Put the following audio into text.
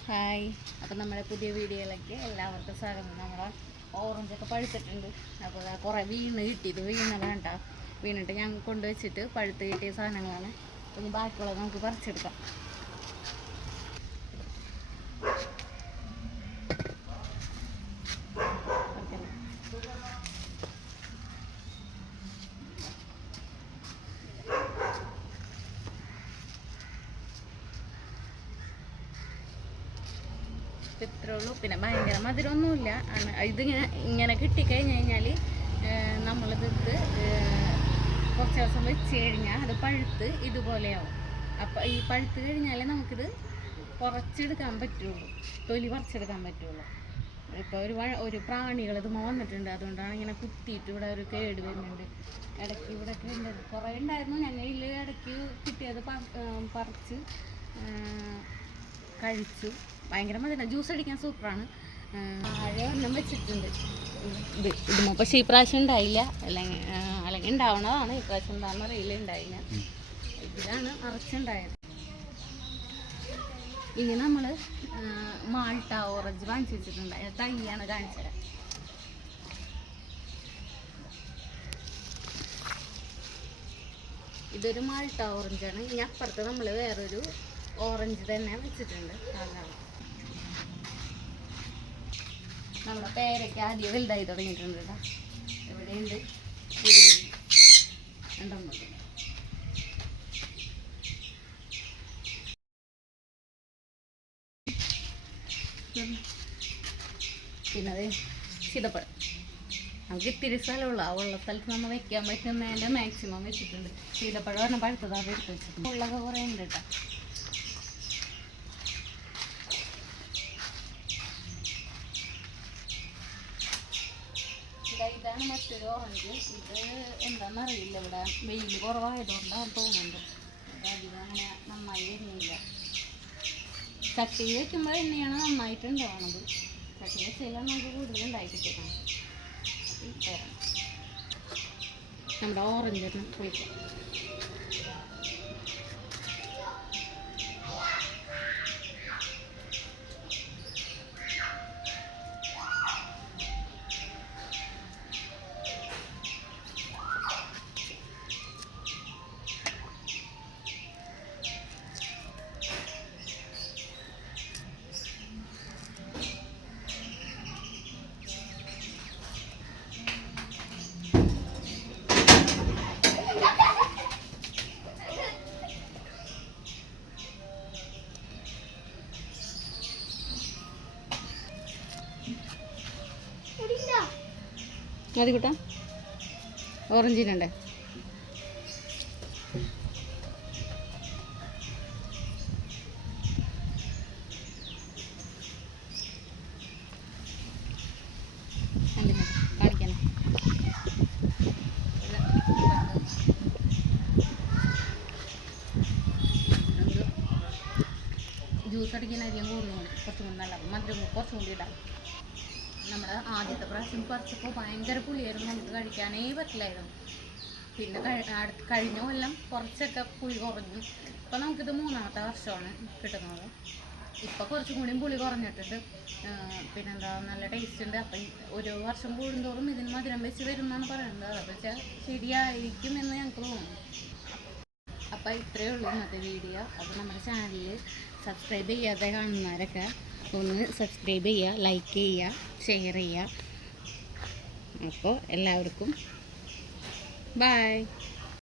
Hi. അപ്പം നമ്മുടെ പുതിയ വീഡിയോയിലേക്ക് എല്ലാവർക്കും സ്വാഗതം. നമ്മുടെ ഓറഞ്ചൊക്കെ പഴുത്തിട്ടുണ്ട്. അപ്പോൾ കുറേ വീണ് കിട്ടിയത് വീണതാണ് കേട്ടോ. വീണിട്ട് ഞാൻ കൊണ്ടുവച്ചിട്ട് പഴുത്ത് കിട്ടിയ സാധനങ്ങളാണ്. ഇനി ബാക്കിയുള്ളത് നമുക്ക് പറിച്ചെടുക്കാം. ഇത്രേ ഉള്ളൂ. പിന്നെ ഭയങ്കര മധുരമൊന്നുമില്ല. ഇങ്ങനെ കിട്ടിക്കഴിഞ്ഞ് കഴിഞ്ഞാൽ നമ്മളിതെടുത്ത് കുറച്ച് ദിവസം വെച്ച് കഴിഞ്ഞാൽ അത് പഴുത്ത് ഇതുപോലെയാവും. അപ്പം ഈ പഴുത്ത് കഴിഞ്ഞാൽ നമുക്കിത് കുറച്ചെടുക്കാൻ പറ്റുള്ളൂ, തൊലി പറിച്ചെടുക്കാൻ പറ്റുള്ളൂ. ഇപ്പോൾ ഒരു പ്രാണികൾ ഇത് വന്നിട്ടുണ്ട്, അതുകൊണ്ടാണ് ഇങ്ങനെ കുത്തിയിട്ട് ഇവിടെ ഒരു കേട് വരുന്നുണ്ട്. ഇടയ്ക്ക് ഇവിടെ കുറേ ഉണ്ടായിരുന്നു. ഞങ്ങളിൽ ഇടയ്ക്ക് കിട്ടിയത് പറിച്ച് കഴിച്ചു. ഭയങ്കര മതി, ജ്യൂസ് അടിക്കാൻ സൂപ്പറാണ്. താഴെ ഒന്നും വെച്ചിട്ടുണ്ട്. ഇതുമ്പോൾ പക്ഷേ ഈ പ്രാവശ്യം ഉണ്ടായില്ല, അല്ലെങ്കിൽ ഉണ്ടാവണതാണ്. ഈ പ്രാവശ്യം എന്താണെന്ന് അറിയില്ല, ഉണ്ടായില്ല. ഇതിലാണ് അറച്ചുണ്ടായത്. ഇനി നമ്മൾ മാൾട്ട ഓറഞ്ച് വാങ്ങിച്ച് വെച്ചിട്ടുണ്ട്. തൈയാണ് കാണിച്ചത്. ഇതൊരു മാൾട്ട ഓറഞ്ചാണ്. ഇനി അപ്പുറത്ത് നമ്മൾ വേറൊരു ഓറഞ്ച് തന്നെ വെച്ചിട്ടുണ്ട്. അതാണ് നമ്മുടെ പേരയ്ക്ക് ആദ്യം വലുതായി തുടങ്ങിയിട്ടുണ്ട് കേട്ടോ. എവിടെയുണ്ട്? ഉണ്ടെന്ന്. പിന്നെ അത് സീതപ്പഴം. നമുക്ക് ഇത്തിരി സ്ഥലമുള്ള ഉള്ള സ്ഥലത്ത് നമ്മൾ വെക്കാൻ പറ്റുന്നതിൻ്റെ മാക്സിമം വെച്ചിട്ടുണ്ട്. സീതപ്പഴം പറഞ്ഞ പഴുത്തതാണ് എടുത്ത് വെച്ചിട്ടുണ്ട്. ഉള്ളതൊക്കെ കുറേ ഉണ്ട് കേട്ടോ. ഇതാണ് മറ്റൊരു ഓറഞ്ച്. ഇത് എന്താണെന്നറിയില്ല, ഇവിടെ വെയിൽ കുറവായതുകൊണ്ടാണ് തോന്നുന്നുണ്ട്. അധികം അങ്ങനെ നന്നായി വരുന്നില്ല. ചട്ടി വെക്കുമ്പോൾ തന്നെയാണ് നന്നായിട്ടുണ്ടാവണത്. ചട്ടി വെച്ചാലാണ് നമുക്ക് കൂടുതൽ ഉണ്ടായി കിട്ടിയേക്കണം. നമ്മുടെ ഓറഞ്ച് തന്നെ പൊളിക്കാം. മതി കൂട്ടാ. ഓറഞ്ചിനുണ്ടേ. കാണിക്കാനോ ജ്യൂസ് അടിക്കുന്ന അരിയും കൂടുതലും കുറച്ചും കൂടി നല്ല മധുരം കുറച്ചും കൂടി ഇടാം. നമ്മുടെ ആദ്യത്തെ പ്രാവശ്യം പറിച്ചപ്പോൾ ഭയങ്കര പുളിയായിരുന്നു, നമുക്ക് കഴിക്കാനേ പറ്റില്ലായിരുന്നു. പിന്നെ കഴിഞ്ഞ കൊല്ലം കുറച്ചൊക്കെ പുളി കുറഞ്ഞു. ഇപ്പോൾ നമുക്കിത് 3ാമത്തെ വർഷമാണ് കിട്ടുന്നത്. ഇപ്പോൾ കുറച്ചും കൂടിയും പുളി കുറഞ്ഞിട്ടുണ്ട്. പിന്നെന്താ, നല്ല ടേസ്റ്റ് ഉണ്ട്. അപ്പം ഓരോ വർഷം കൂടുന്തോറും ഇതിന് മധുരം വെച്ച് വരുമെന്നാണ് പറയുന്നത്. അതൊക്കെ വെച്ചാൽ ശരിയായിരിക്കും എന്ന് ഞങ്ങൾക്ക് തോന്നുന്നു. അപ്പോൾ ഇത്രയേ ഉള്ളൂ ഇന്നത്തെ വീഡിയോ. അപ്പോൾ നമ്മുടെ ചാനലിൽ സബ്സ്ക്രൈബ് ചെയ്യാതെ കാണുന്നവരൊക്കെ ഒന്ന് സബ്സ്ക്രൈബ് ചെയ്യുക, ലൈക്ക് ചെയ്യുക, ഷെയർ ചെയ്യുക. അപ്പോൾ എല്ലാവർക്കും ബൈ.